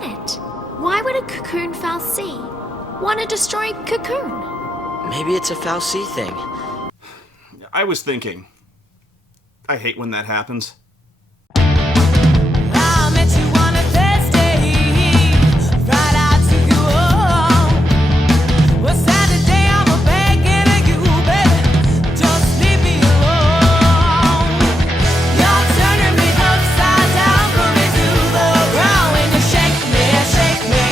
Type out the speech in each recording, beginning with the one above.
get it. Why would a cocoon fal'Cie want to destroy Cocoon? Maybe it's a fal'Cie thing. I was thinking. I hate when that happens. I met you on a Thursday, right out to you. Well, Saturday I'm begging you, baby, just leave me alone. You're turning me upside down, put me to the ground when you shake me, shake me.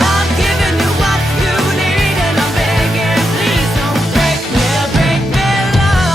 I'm giving you what you need, and I'm begging, please don't break me, love.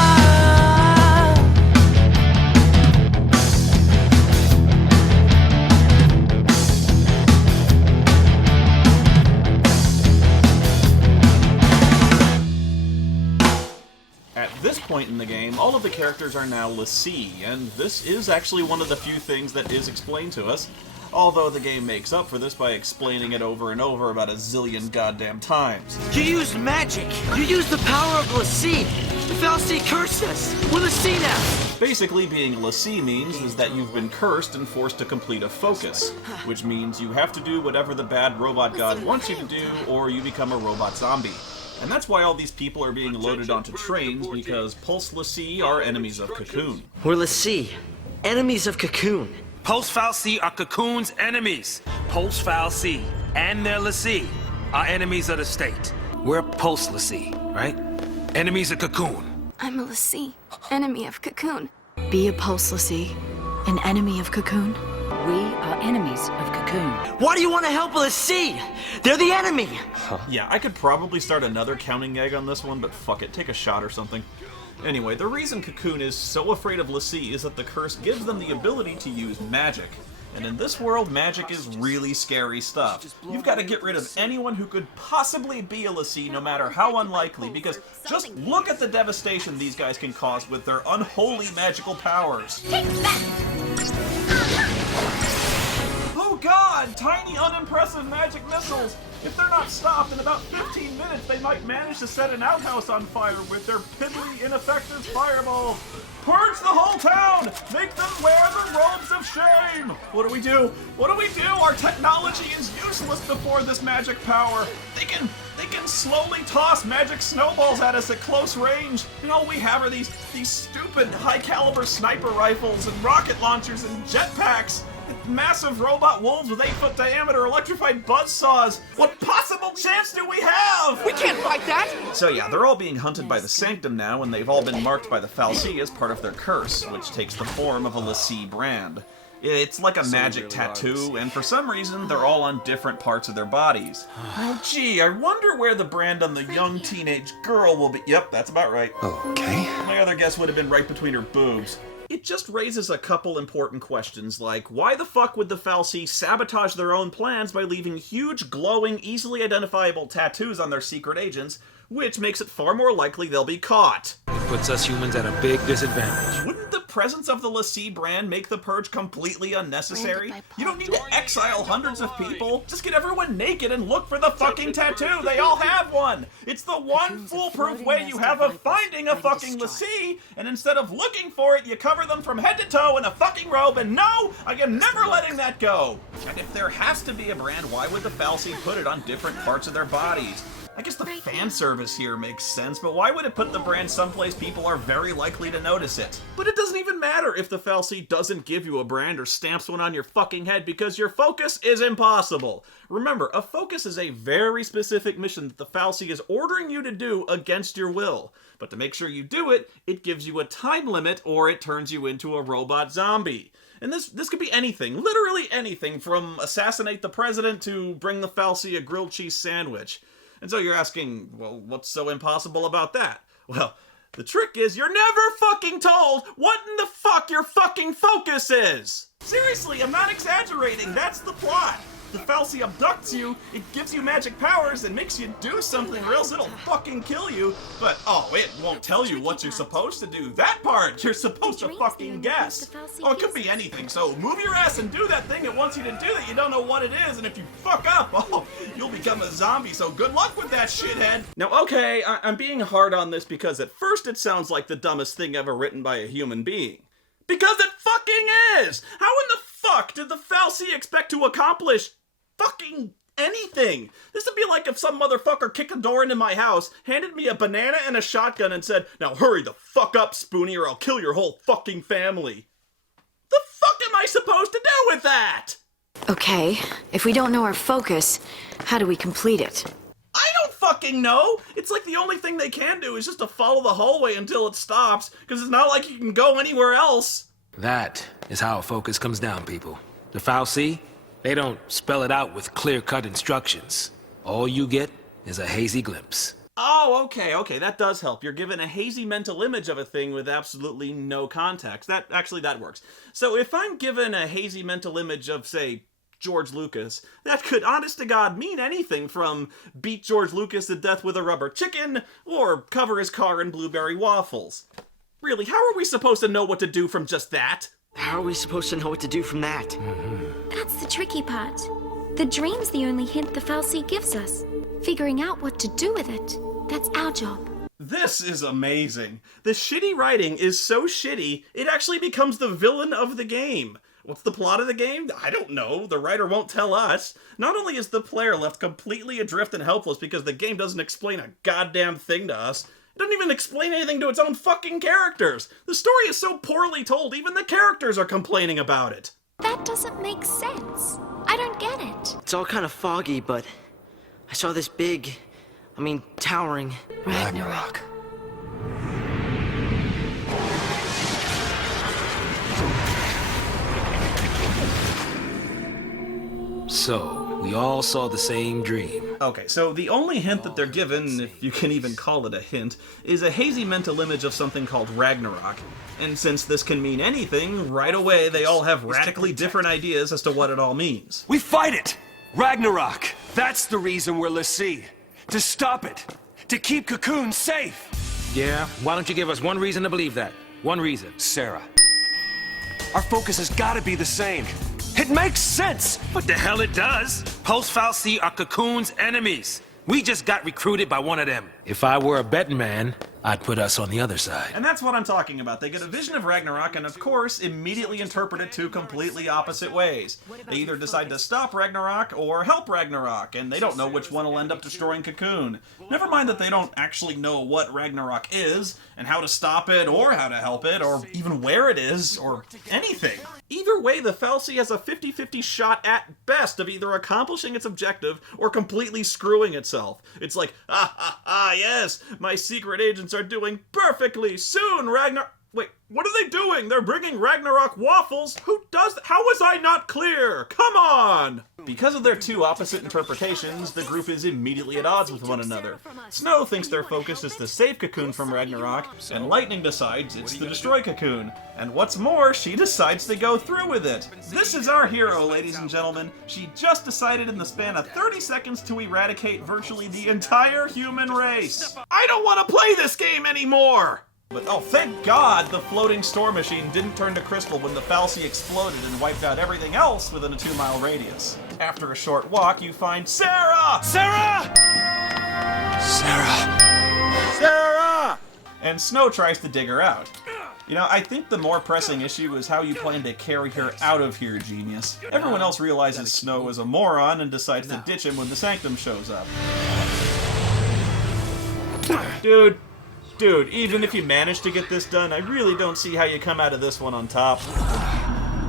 At this point in the game, all of the characters are now l'Cie, and this is actually one of the few things that is explained to us, although the game makes up for this by explaining it over and over about a zillion goddamn times. You used magic. You used the power of l'Cie. The fal'Cie cursed us. We're l'Cie now. Basically, being l'Cie means is that you've been cursed and forced to complete a focus, which means you have to do whatever the bad robot god wants you to do, or you become a robot zombie. And that's why all these people are being loaded onto trains, because Pulse l'Cie are enemies of Cocoon. We're l'Cie. Enemies of Cocoon. Pulse fal'Cie are Cocoon's enemies. Pulse fal'Cie and their l'Cie are enemies of the state. We're Pulse l'Cie, right? Enemies of Cocoon. I'm a l'Cie, enemy of Cocoon. Be a Pulse l'Cie, an enemy of Cocoon. We are enemies of Cocoon. Why do you want to help l'Cie? They're the enemy. Yeah, I could probably start another counting egg on this one, but fuck it, take a shot or something. Anyway, the reason Cocoon is so afraid of l'Cie is that the curse gives them the ability to use magic. And in this world, magic is really scary stuff. You've got to get rid of anyone who could possibly be a l'Cie, no matter how unlikely, because just look at the devastation these guys can cause with their unholy magical powers. Take that! Oh god! Tiny, unimpressive magic missiles! If they're not stopped, in about 15 minutes they might manage to set an outhouse on fire with their piddly, ineffective fireballs! Purge the whole town! Make them wear the robes of shame! What do we do? What do we do? Our technology is useless before this magic power! They can slowly toss magic snowballs at us at close range, and all we have are these stupid high-caliber sniper rifles and rocket launchers and jetpacks! Massive robot wolves with 8-foot diameter electrified buzzsaws! What possible chance do we have? We can't fight that! So yeah, they're all being hunted by the Sanctum now, and they've all been marked by the fal'Cie as part of their curse, which takes the form of a l'Cie brand. It's like a magic tattoo, and for some reason, they're all on different parts of their bodies. Oh gee, I wonder where the brand on the young teenage girl will be. Yep, that's about right. Okay. My other guess would have been right between her boobs. It just raises a couple important questions, like, why the fuck would the fal'Cie sabotage their own plans by leaving huge, glowing, easily identifiable tattoos on their secret agents, which makes it far more likely they'll be caught? It puts us humans at a big disadvantage. Wouldn't the presence of the l'Cie brand make the purge completely unnecessary? You don't need to exile hundreds of people. Just get everyone naked and look for the fucking tattoo. They all have one. It's the one foolproof way you have of finding a fucking l'Cie, and instead of looking for it, you cover them from head to toe in a fucking robe, and no, I am never letting that go. And if there has to be a brand, why would the fal'Cie put it on different parts of their bodies? I guess the fan service here makes sense, but why would it put the brand someplace people are very likely to notice it? But it doesn't even matter if the fal'Cie doesn't give you a brand or stamps one on your fucking head, because your focus is impossible. Remember, a focus is a very specific mission that the fal'Cie is ordering you to do against your will. But to make sure you do it, it gives you a time limit, or it turns you into a robot zombie. And this could be anything, literally anything, from assassinate the president to bring the fal'Cie a grilled cheese sandwich. And so you're asking, well, what's so impossible about that? Well, the trick is you're never fucking told what in the fuck your fucking focus is! Seriously, I'm not exaggerating, that's the plot! The fal'Cie abducts you, it gives you magic powers, and makes you do something or else it'll fucking kill you. But, oh, it won't tell you what you're supposed to do. That part, you're supposed to fucking guess. Oh, it could be anything, so move your ass and do that thing it wants you to do that you don't know what it is, and if you fuck up, oh, you'll become a zombie, so good luck with that, shithead. Now, okay, I'm being hard on this because at first it sounds like the dumbest thing ever written by a human being. Because it fucking is! How in the fuck did the fal'Cie expect to accomplish fucking anything. This would be like if some motherfucker kicked a door into my house, handed me a banana and a shotgun and said, "Now hurry the fuck up, Spoonie, or I'll kill your whole fucking family." The fuck am I supposed to do with that? Okay, if we don't know our focus, how do we complete it? I don't fucking know. It's like the only thing they can do is just to follow the hallway until it stops, because it's not like you can go anywhere else. That is how a focus comes down, people. The fal'Cie, they don't spell it out with clear-cut instructions. All you get is a hazy glimpse. Oh, okay, that does help. You're given a hazy mental image of a thing with absolutely no context. That works. So if I'm given a hazy mental image of, say, George Lucas, that could, honest to God, mean anything from beat George Lucas to death with a rubber chicken, or cover his car in blueberry waffles. Really, how are we supposed to know what to do from just that? How are we supposed to know what to do from that? That's the tricky part. The dream's the only hint the fal'Cie gives us. Figuring out what to do with it, that's our job. This is amazing. The shitty writing is so shitty, it actually becomes the villain of the game. What's the plot of the game? I don't know. The writer won't tell us. Not only is the player left completely adrift and helpless because the game doesn't explain a goddamn thing to us, it doesn't even explain anything to its own fucking characters. The story is so poorly told, even the characters are complaining about it. That doesn't make sense. I don't get it. It's all kind of foggy, but I saw this towering Ragnarok. So, we all saw the same dream. Okay, so the only hint that they're given, if you can even call it a hint, is a hazy mental image of something called Ragnarok. And since this can mean anything, right away they all have radically different ideas as to what it all means. We fight it! Ragnarok! That's the reason we're l'Cie. To stop it. To keep Cocoon safe. Yeah? Why don't you give us one reason to believe that? One reason. Sarah. Our focus has got to be the same. It makes sense! What the hell it does? Pulse fal'Cie are Cocoon's enemies. We just got recruited by one of them. If I were a betting man, I'd put us on the other side. And that's what I'm talking about. They get a vision of Ragnarok and, of course, immediately interpret it two completely opposite ways. They either decide to stop Ragnarok or help Ragnarok, and they don't know which one will end up destroying Cocoon. Never mind that they don't actually know what Ragnarok is, and how to stop it, or how to help it, or even where it is, or anything. Either way, the fal'Cie has a 50-50 shot at best of either accomplishing its objective or completely screwing itself. It's like, yes, my secret agents are doing perfectly soon, Ragnar... Wait, what are they doing? They're bringing Ragnarok waffles? Who does that? How was I not clear? Come on! Because of their two opposite interpretations, the group is immediately at odds with one another. Snow thinks their focus is to save Cocoon from Ragnarok, and Lightning decides it's to destroy Cocoon. And what's more, she decides to go through with it. This is our hero, ladies and gentlemen. She just decided in the span of 30 seconds to eradicate virtually the entire human race. I don't want to play this game anymore! But oh, thank God the floating store machine didn't turn to crystal when the fal'Cie exploded and wiped out everything else within a 2-mile radius. After a short walk, you find Sarah! Sarah! Sarah! Sarah! And Snow tries to dig her out. You know, I think the more pressing issue is how you plan to carry her out of here, genius. Everyone else realizes Snow is a moron and decides to ditch him when the Sanctum shows up. Dude, even if you manage to get this done, I really don't see how you come out of this one on top.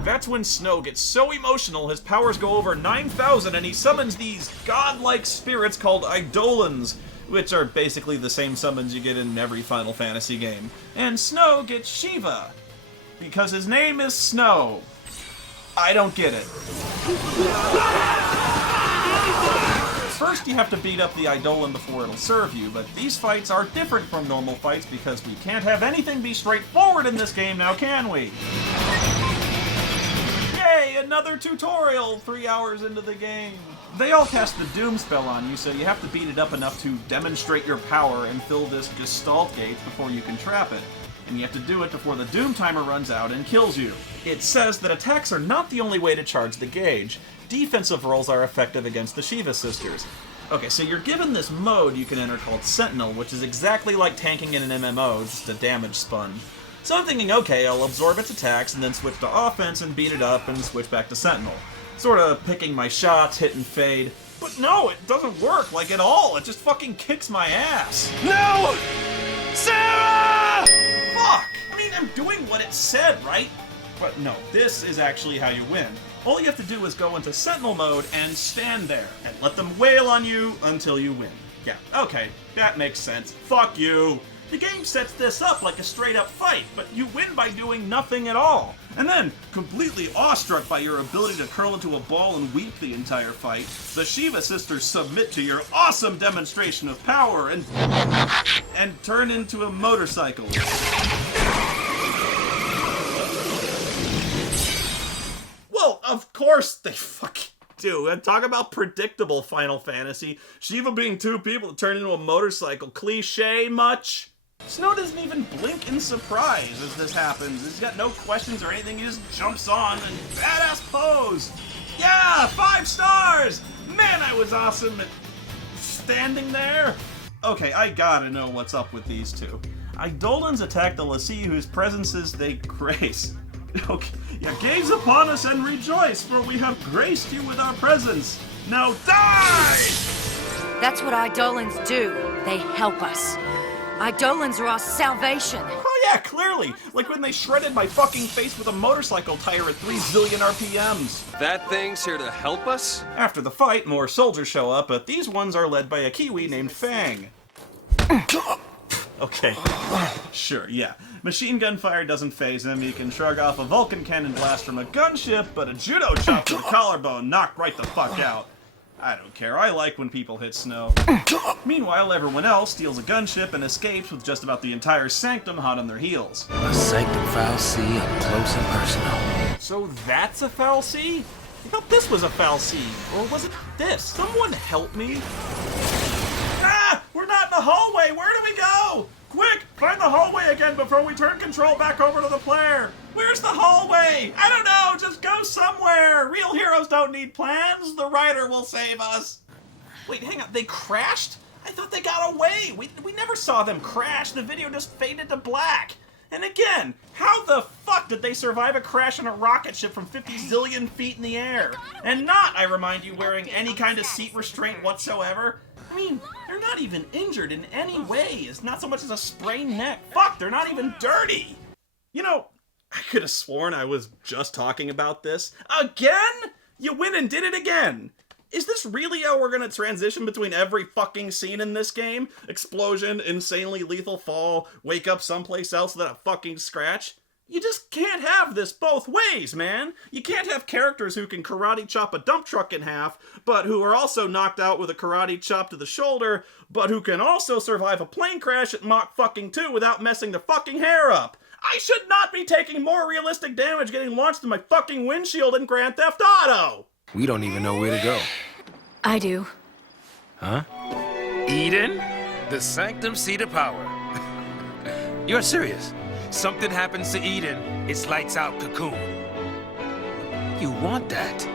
That's when Snow gets so emotional his powers go over 9,000 and he summons these godlike spirits called Eidolons, which are basically the same summons you get in every Final Fantasy game. And Snow gets Shiva, because his name is Snow. I don't get it. First, you have to beat up the Eidolon before it'll serve you, but these fights are different from normal fights because we can't have anything be straightforward in this game now, can we? Yay, another tutorial 3 hours into the game. They all cast the Doom spell on you, so you have to beat it up enough to demonstrate your power and fill this Gestalt gate before you can trap it. And you have to do it before the Doom timer runs out and kills you. It says that attacks are not the only way to charge the gauge. Defensive rolls are effective against the Shiva sisters. Okay, so you're given this mode you can enter called Sentinel, which is exactly like tanking in an MMO, just a damage sponge. So I'm thinking, okay, I'll absorb its attacks and then switch to offense and beat it up and switch back to Sentinel. Sort of picking my shots, hit and fade. But no, it doesn't work, like at all. It just fucking kicks my ass. No! Sarah! Fuck! I mean, I'm doing what it said, right? But no, this is actually how you win. All you have to do is go into Sentinel mode and stand there, and let them wail on you until you win. Yeah, okay, that makes sense. Fuck you! The game sets this up like a straight-up fight, but you win by doing nothing at all. And then, completely awestruck by your ability to curl into a ball and weep the entire fight, the Shiva sisters submit to your awesome demonstration of power and turn into a motorcycle. Well, of course they fucking do. And talk about predictable Final Fantasy. Shiva being two people that turn into a motorcycle. Cliche much? Snow doesn't even blink in surprise as this happens. He's got no questions or anything. He just jumps on and badass pose. Yeah, 5 stars! Man, I was awesome at standing there. Okay, I gotta know what's up with these two. Eidolons attack the Lassie whose presences they grace. Okay, yeah, gaze upon us and rejoice, for we have graced you with our presence. Now die! That's what Eidolons do. They help us. Eidolons are our salvation. Oh yeah, clearly. Like when they shredded my fucking face with a motorcycle tire at 3 zillion RPMs. That thing's here to help us? After the fight, more soldiers show up, but these ones are led by a Kiwi named Fang. Okay, sure, yeah. Machine gun fire doesn't faze him. He can shrug off a Vulcan cannon blast from a gunship, but a judo chop to the collarbone knocked right the fuck out. I don't care. I like when people hit Snow. Meanwhile, everyone else steals a gunship and escapes with just about the entire sanctum hot on their heels. A sanctum fal'Cie up close and personal. So that's a fal'Cie? I thought this was a fal'Cie. Or was it this? Someone help me? Ah! We're not in the hallway! Where do we go? Quick! Find the hallway again before we turn control back over to the player! Where's the hallway? I don't know! Just go somewhere! Real heroes don't need plans! The writer will save us! Wait, hang on. They crashed? I thought they got away! We never saw them crash. The video just faded to black. And again, how the fuck did they survive a crash in a rocket ship from 50 zillion feet in the air? And not, I remind you, wearing any kind of seat restraint whatsoever. I mean, they're not even injured in any way. It's not so much as a sprained neck. Fuck, they're not even dirty. You know, I could have sworn I was just talking about this. Again? You win and did it again. Is this really how we're gonna transition between every fucking scene in this game? Explosion, insanely lethal fall, wake up someplace else with a fucking scratch? You just can't have this both ways, man. You can't have characters who can karate chop a dump truck in half, but who are also knocked out with a karate chop to the shoulder, but who can also survive a plane crash at Mach fucking 2 without messing their fucking hair up. I should not be taking more realistic damage getting launched in my fucking windshield in Grand Theft Auto. We don't even know where to go. I do. Huh? Eden? The sanctum seat of power. You're serious? Something happens to Eden, it's lights out Cocoon. You want that?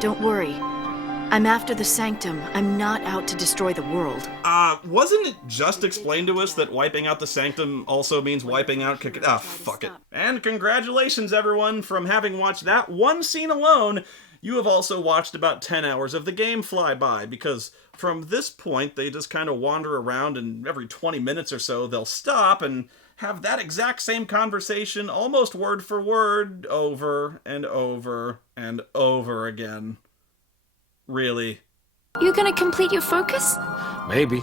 Don't worry. I'm after the sanctum. I'm not out to destroy the world. Wasn't it just explained to us that wiping out the sanctum also means wiping out fuck it. And congratulations, everyone. From having watched that one scene alone, you have also watched about 10 hours of the game fly by, because from this point, they just kind of wander around, and every 20 minutes or so, they'll stop and have that exact same conversation, almost word for word, over and over and over again. Really. You gonna complete your focus? Maybe,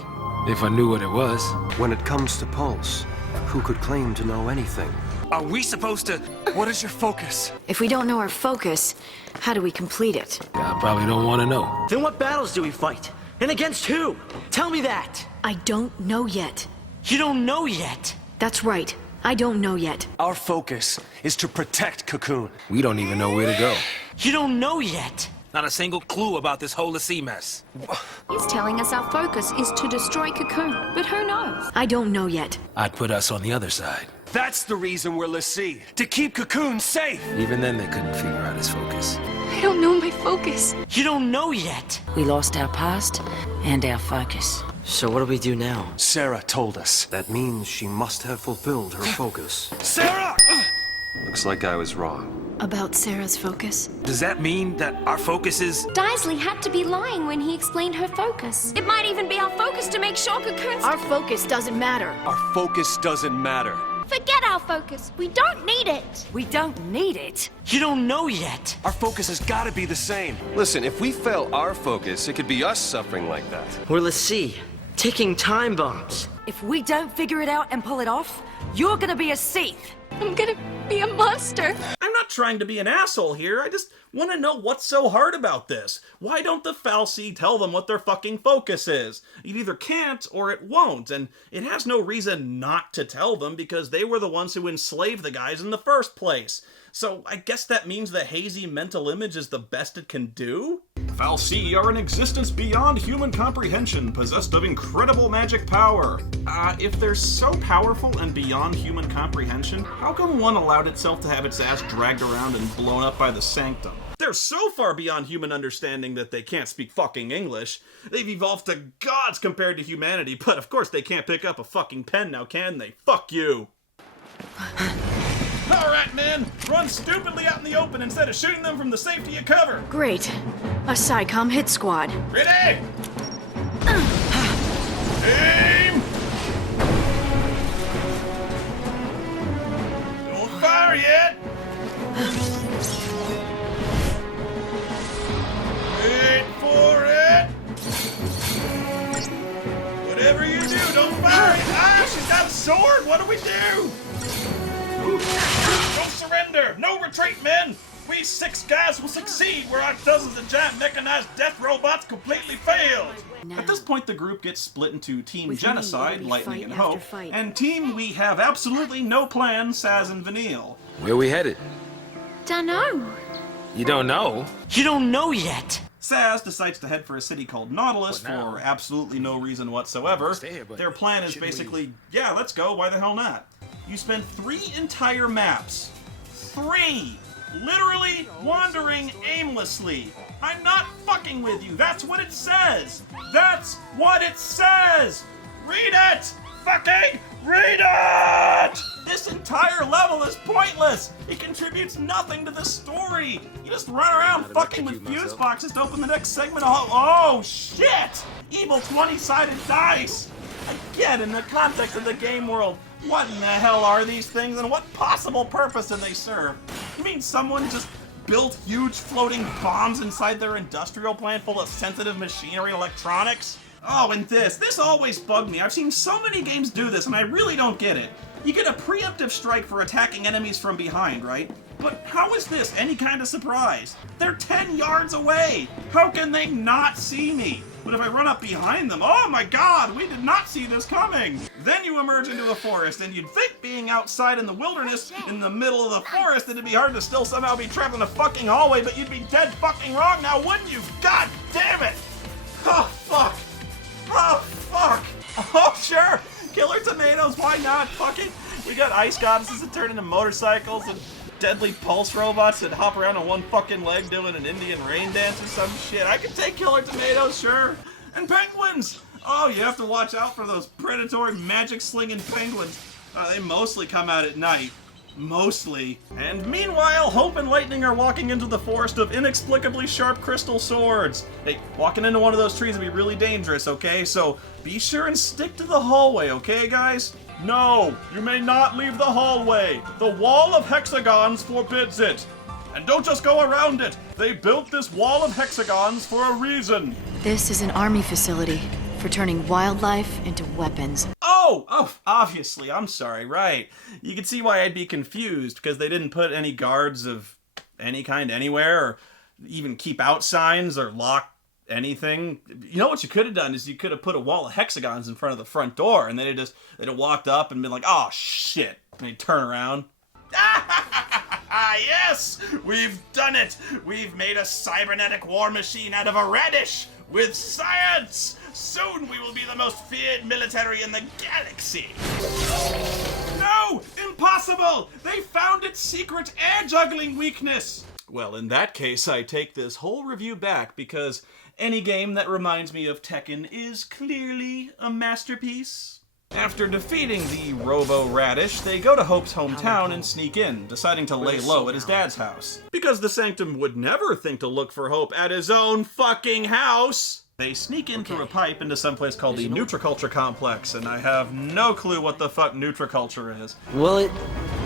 if I knew what it was. When it comes to Pulse, who could claim to know anything? Are we supposed to... What is your focus? If we don't know our focus, how do we complete it? I probably don't want to know. Then what battles do we fight? And against who? Tell me that! I don't know yet. You don't know yet! That's right. I don't know yet. Our focus is to protect Cocoon. We don't even know where to go. You don't know yet! Not a single clue about this whole lassie mess. He's telling us our focus is to destroy Cocoon, but who knows? I don't know yet. I'd put us on the other side. That's the reason we're lassie, to keep Cocoon safe! Even then, they couldn't figure out his focus. I don't know my focus. You don't know yet! We lost our past and our focus. So what do we do now? Sarah told us. That means she must have fulfilled her focus. Sarah! Looks like I was wrong. About Sarah's focus? Does that mean that our focus is... Daisley had to be lying when he explained her focus. It might even be our focus to make sure Cocoon's... Our focus doesn't matter. Our focus doesn't matter. Forget our focus. We don't need it. We don't need it. You don't know yet. Our focus has got to be the same. Listen, if we fail our focus, it could be us suffering like that. Or let's see, ticking time bombs. If we don't figure it out and pull it off, you're gonna be a Sith. I'm gonna be a monster. I'm not trying to be an asshole here, I just want to know what's so hard about this. Why don't the fal'Cie tell them what their fucking focus is? It either can't or it won't, and it has no reason not to tell them because they were the ones who enslaved the guys in the first place. So I guess that means the hazy mental image is the best it can do? fal'Cie are an existence beyond human comprehension, possessed of incredible magic power. If they're so powerful and beyond human comprehension, how come one allowed itself to have its ass dragged around and blown up by the Sanctum? They're so far beyond human understanding that they can't speak fucking English. They've evolved to gods compared to humanity, but of course they can't pick up a fucking pen now, can they? Fuck you! Alright, men! Run stupidly out in the open instead of shooting them from the safety of cover! Great. A SciComm hit squad. Ready! Aim! Don't fire yet! Wait for it! Whatever you do, don't fire it! Ah, she's got a sword! What do we do? Don't surrender! No retreat, men! We 6 guys will succeed where our dozens of giant mechanized death robots completely failed! At this point, the group gets split into Team Genocide, Lightning and Hope, and Team We Have Absolutely No Plan, Saz and Vanille. Where we headed? Dunno. You don't know? You don't know yet. Saz decides to head for a city called Nautilus What now? for absolutely no reason whatsoever. Stay here, but Their plan is shouldn't basically, yeah, let's go, why the hell not? You spend 3 entire maps. 3! Literally wandering aimlessly. I'm not fucking with you, that's what it says! That's what it says! Read it! Fucking read it! This entire level is pointless! It contributes nothing to the story! You just run around fucking with fuse boxes to open the next segment of... Oh, shit! Evil 20-sided dice! Again, in the context of the game world, what in the hell are these things and what possible purpose do they serve? You mean someone just built huge floating bombs inside their industrial plant full of sensitive machinery and electronics? Oh, and this always bugged me. I've seen so many games do this and I really don't get it. You get a preemptive strike for attacking enemies from behind, right? But how is this any kind of surprise? They're 10 yards away! How can they not see me? But if I run up behind them, oh my god, we did not see this coming! Then you emerge into a forest, and you'd think being outside in the wilderness, in the middle of the forest, it'd be hard to still somehow be trapped in a fucking hallway, but you'd be dead fucking wrong now, wouldn't you? God damn it! Oh, fuck! Oh, fuck! Oh, sure! Killer tomatoes, why not? Fuck it! We got ice goddesses that turn into motorcycles, and deadly pulse robots that hop around on one fucking leg doing an Indian rain dance or some shit. I can take killer tomatoes, sure. And penguins! Oh, you have to watch out for those predatory magic-slinging penguins. They mostly come out at night. Mostly. And meanwhile, Hope and Lightning are walking into the forest of inexplicably sharp crystal swords. Hey, walking into one of those trees would be really dangerous, okay? So be sure and stick to the hallway, okay, guys? No, you may not leave the hallway. The wall of hexagons forbids it. And don't just go around it. They built this wall of hexagons for a reason. This is an army facility for turning wildlife into weapons. Oh, obviously, I'm sorry, right. You can see why I'd be confused, because they didn't put any guards of any kind anywhere, or even keep out signs, or lock anything. You know what you could have done is you could have put a wall of hexagons in front of the front door, and they'd have walked up and been like, oh shit, and they'd turn around. Yes, we've done it. We've made a cybernetic war machine out of a radish with science. Soon we will be the most feared military in the galaxy. No, impossible. They found its secret air juggling weakness. Well, in that case, I take this whole review back, because any game that reminds me of Tekken is clearly a masterpiece. After defeating the Robo-Radish, they go to Hope's hometown and sneak in, deciding to lay low at his dad's house. Because the Sanctum would never think to look for Hope at his own fucking house! They sneak in through a pipe into some place called the Nutriculture Complex, and I have no clue what the fuck Nutriculture is. Well,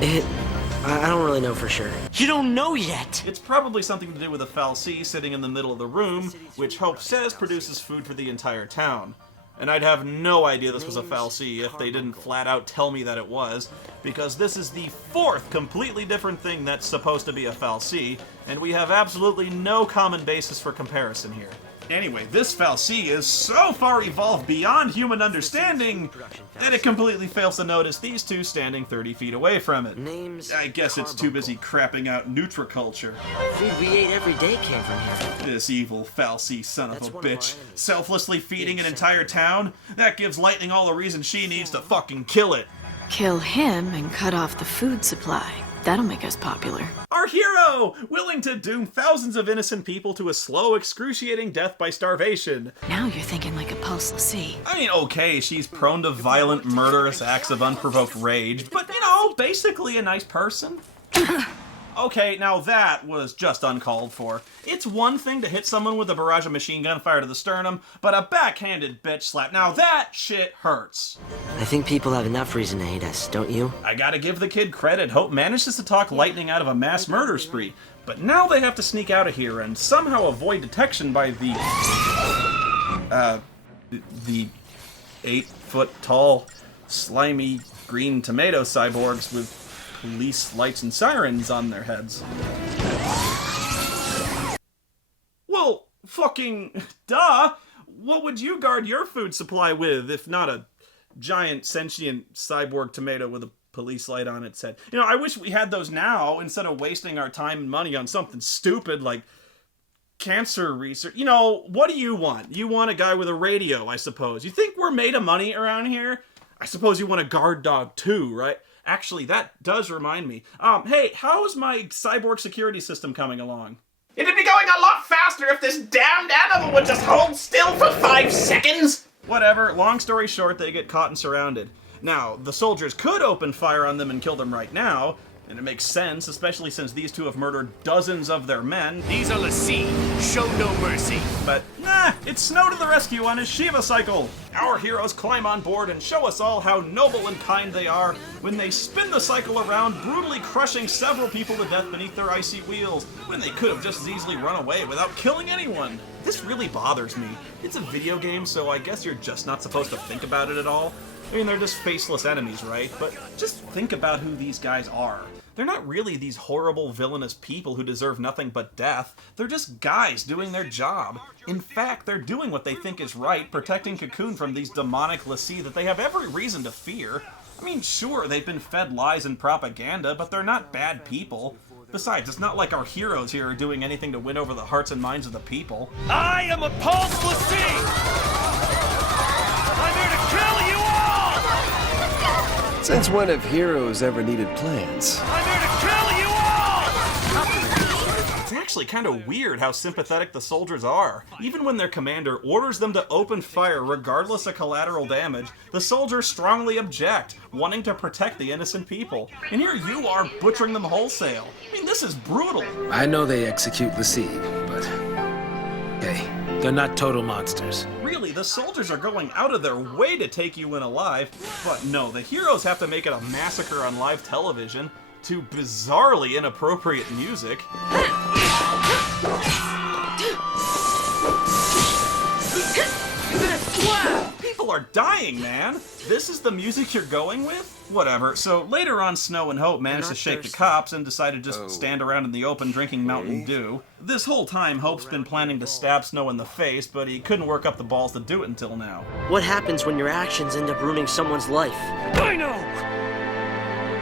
I don't really know for sure. You don't know yet! It's probably something to do with a fal'Cie sitting in the middle of the room, which Hope says produces food for the entire town. And I'd have no idea this was a fal'Cie if they didn't flat out tell me that it was, because this is the fourth completely different thing that's supposed to be a fal'Cie, and we have absolutely no common basis for comparison here. Anyway, this fal'Cie is so far evolved beyond human understanding that it completely fails to notice these two standing 30 feet away from it. I guess it's too busy crapping out Nutriculture. Food we ate every day came from here. This evil fal'Cie son of a bitch, selflessly feeding an entire town? That gives Lightning all the reason she needs to fucking kill it. Kill him and cut off the food supply. That'll make us popular. Our hero! Willing to doom thousands of innocent people to a slow, excruciating death by starvation. Now you're thinking like a Pulse l'Cie. I mean, okay, she's prone to violent, murderous acts of unprovoked rage, but, you know, basically a nice person. Okay, now that was just uncalled for. It's one thing to hit someone with a barrage of machine gun fire to the sternum, but a backhanded bitch slap, now that shit hurts. I think people have enough reason to hate us, don't you? I gotta give the kid credit. Hope manages to talk Lightning out of a mass murder spree, but now they have to sneak out of here and somehow avoid detection by the 8-foot-tall, slimy green tomato cyborgs with police lights and sirens on their heads. Well, fucking duh! What would you guard your food supply with, if not a giant sentient cyborg tomato with a police light on its head? You know, I wish we had those now, instead of wasting our time and money on something stupid like cancer research. You know, what do you want? You want a guy with a radio, I suppose. You think we're made of money around here? I suppose you want a guard dog too, right? Actually, that does remind me. Hey, how's my cyborg security system coming along? It'd be going a lot faster if this damned animal would just hold still for 5 seconds! Whatever, long story short, they get caught and surrounded. Now, the soldiers could open fire on them and kill them right now, and it makes sense, especially since these two have murdered dozens of their men. These are l'Cie. Show no mercy. But, nah, it's Snow to the rescue on his Shiva cycle. Our heroes climb on board and show us all how noble and kind they are when they spin the cycle around, brutally crushing several people to death beneath their icy wheels, when they could have just as easily run away without killing anyone. This really bothers me. It's a video game, so I guess you're just not supposed to think about it at all. I mean, they're just faceless enemies, right? But just think about who these guys are. They're not really these horrible, villainous people who deserve nothing but death. They're just guys doing their job. In fact, they're doing what they think is right, protecting Cocoon from these demonic l'Cie that they have every reason to fear. I mean, sure, they've been fed lies and propaganda, but they're not bad people. Besides, it's not like our heroes here are doing anything to win over the hearts and minds of the people. I am a Pulse l'Cie! I'm here to kill you all! Since when have heroes ever needed plans? I'm here to kill you all! It's actually kind of weird how sympathetic the soldiers are. Even when their commander orders them to open fire regardless of collateral damage, the soldiers strongly object, wanting to protect the innocent people. And here you are butchering them wholesale. I mean, this is brutal. I know they execute l'Cie, but hey, they're not total monsters. Really, the soldiers are going out of their way to take you in alive, but no, the heroes have to make it a massacre on live television to bizarrely inappropriate music. People are dying, man! This is the music you're going with? Whatever. So later on, Snow and Hope managed to shake the cops and decided to just stand around in the open drinking Mountain Dew. This whole time, Hope's been planning to stab Snow in the face, but he couldn't work up the balls to do it until now. What happens when your actions end up ruining someone's life? I know!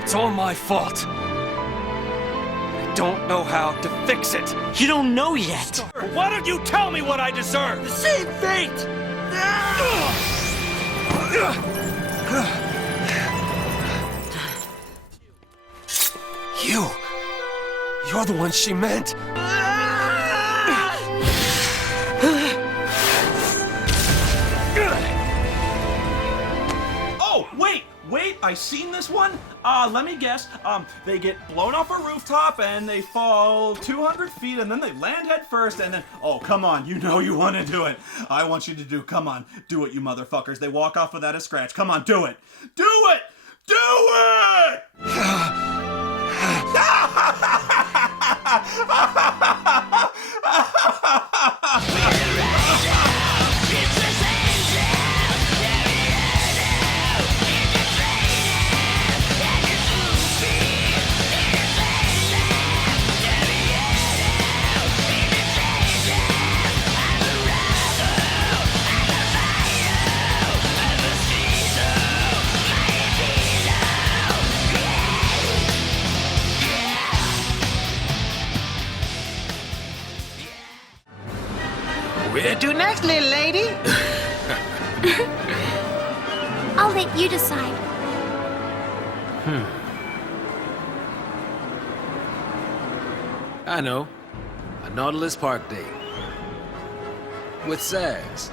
It's all my fault. I don't know how to fix it. You don't know yet! Why don't you tell me what I deserve? The same fate! You're the one she meant. Oh, I seen this one? Let me guess. They get blown off a rooftop and they fall 200 feet and then they land head first and then, oh, come on, you know you want to do it. I want you to do, come on, do it, you motherfuckers. They walk off without a scratch. Come on, do it. Do it! Do it! Where to next, little lady? I'll let you decide. I know. A Nautilus Park date. With Saz.